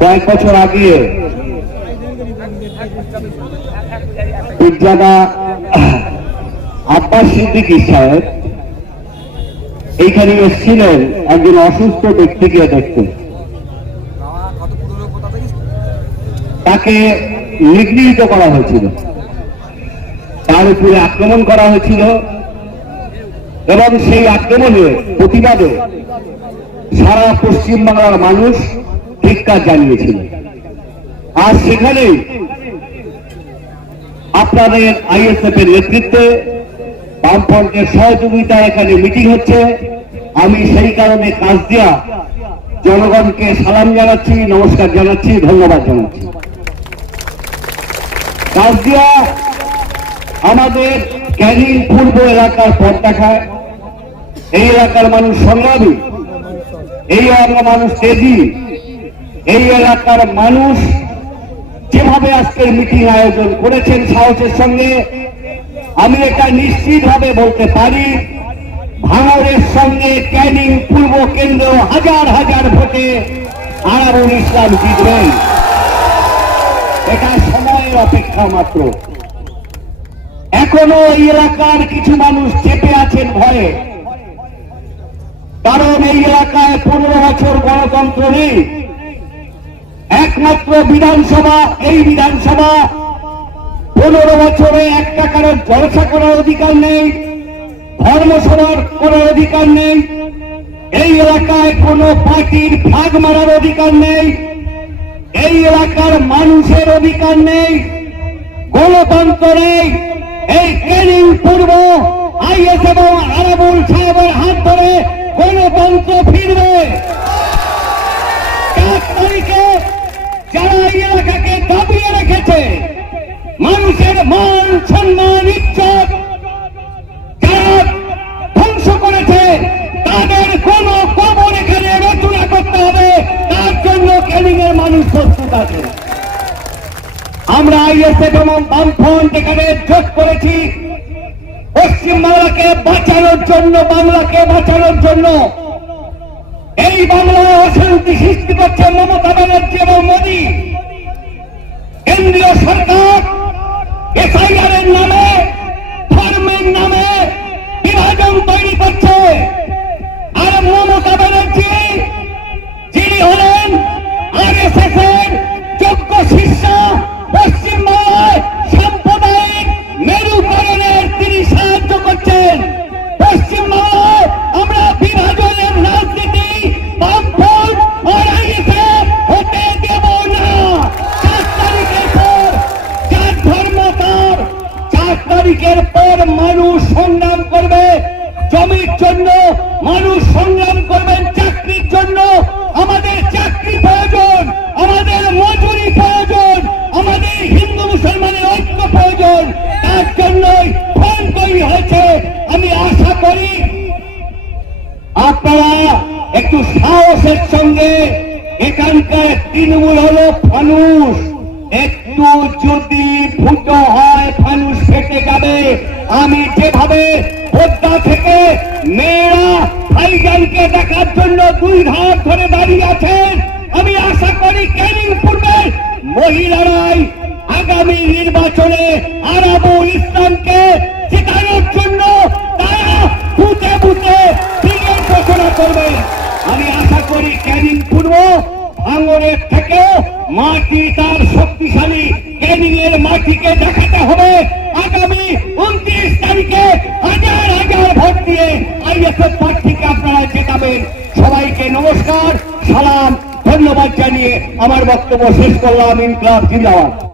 কয়েক বছর আগে পীরজাদা আব্বাস সিদ্দিকী সাহেব এইখানে এসেছিলেন একজন অসুস্থ ব্যক্তিকে দেখতে। তাকে নিগৃহীত করা হয়েছিল, তার উপরে আক্রমণ করা হয়েছিল এবং সেই আক্রমণের প্রতিবাদে সারা পশ্চিমবাংলার মানুষ ধিক্কার জানিয়েছিল। আর সেখানে আপনাদের আইএসএফ এর নেতৃত্বে বামফ্রন্টের সহযোগিতায় এখানে মিটিং হচ্ছে। আমি সেই কারণে কাজদিয়া জনগণকে সালাম জানাচ্ছি, নমস্কার জানাচ্ছি, ধন্যবাদ জানাচ্ছি। কাজদিয়া আমাদের ক্যানিং পূর্ব এলাকার পথদেখায়। এই এলাকার মানুষ সংগ্রামী, এই এলাকার মানুষ তেজি, এই এলাকার মানুষ যেভাবে আজকের মিটিং আয়োজন করেছেন সাহসের সঙ্গে, আমি এটা নিশ্চিতভাবে বলতে পারি ভাঙড়ের সঙ্গে ক্যানিং পূর্ব কেন্দ্র হাজার হাজার ভোটে আরাবুল ইসলাম জিতবেন। এটা সময়ের অপেক্ষা মাত্র। এখনো এই এলাকার কিছু মানুষ চেপে আছেন ভয়ে, কারণ এই এলাকায় 15 বছর গণতন্ত্র নেই। একমাত্র বিধানসভা, এই বিধানসভা 15 বছরে একটা কারোর জলসা করার অধিকার নেই, ধর্মসভার করার অধিকার নেই, এই এলাকায় কোনো পার্টির ভাগ মারার অধিকার নেই, এই এলাকার মানুষের অধিকার নেই, গণতন্ত্র নেই। এই ক্যানিং পূর্ব আইএস এবং আরাবুল সাহেবের হাত ধরে গণতন্ত্র ফিরবে। 4 তারিখে যারা এই এলাকাকে দাবিয়ে রেখেছে, মানুষের মান সম্মান ইজ্জত যারা ধ্বংস করেছে, তাদের কোন কবর এখানে রচনা করতে হবে। তার জন্য ক্যানিং এর মানুষ প্রস্তুত আছে। আমরা আইএসএফ এবং বামফ্রন্ট এখানে জোট করেছি পশ্চিমবাংলাকে বাঁচানোর জন্য, বাংলাকে বাঁচানোর জন্য। এই বাংলায় অশান্তি সৃষ্টি করছে মমতা ব্যানার্জি এবং মোদী। কেন্দ্রীয় সরকার এসআইআর এর নামে, ধর্মের নামে বিভাজন তৈরি করছে। আর মমতা ব্যানার্জি যিনি হলেন আরএসএস এর যোগ্য শিষ্য, পশ্চিমবাংলায় সাম্প্রদায়িক মেরুকরণের তিনি সাহায্য করছেন। পশ্চিমবাংলায় আমরা বিভাজনের রাজনীতি বামফ্রন্ট আর আইএসএফ হতে দেব না। 4 তারিখের পর যার ধর্ম তার, 4 তারিখের পর মানুষ সংগ্রাম করবে জমির জন্য, মানুষ সংগ্রাম করবেন চাকরির জন্য। আমাদের চাকরি প্রয়োজন, আমাদের মজুরি প্রয়োজন, আমাদের হিন্দু মুসলমানের ঐক্য প্রয়োজন। তার জন্যই ফোন তৈরি হয়েছে। আমি আশা করি আপনারা একটু সাহসের সঙ্গে, এখানকার তৃণমূল হলো ফানুস, একটু যদি ফুটো হয় ফানুস ফেটে যাবে। আমি যেভাবে পদ্মা থেকে মেয়েরা ভাইজানকে দেখার জন্য 2 ধাপ ধরে দাঁড়িয়ে আছেন, আমি আশা করি ক্যানিং পূর্বের মহিলারাই আগামী নির্বাচনে আরাবুল ইসলামকে জেতানোর জন্য তারা বুথে বুথে ব্রিগেড ঘোষণা করবে। আমি আশা করি ক্যানিং পূর্ব ভাঙড়ের থেকেও মাটি তার শক্তিশালী। ক্যানিং এর মাটিকে দেখাতে হবে আগামী 29 তারিখে হাজার হাজার ভোট দিয়ে আইএসএফ প্রার্থীকে আপনারা জেতাবেন। সবাইকে নমস্কার, সালাম, ধন্যবাদ জানিয়ে আমার বক্তব্য শেষ করলাম। ইনকলাব জিন্দাবাদ।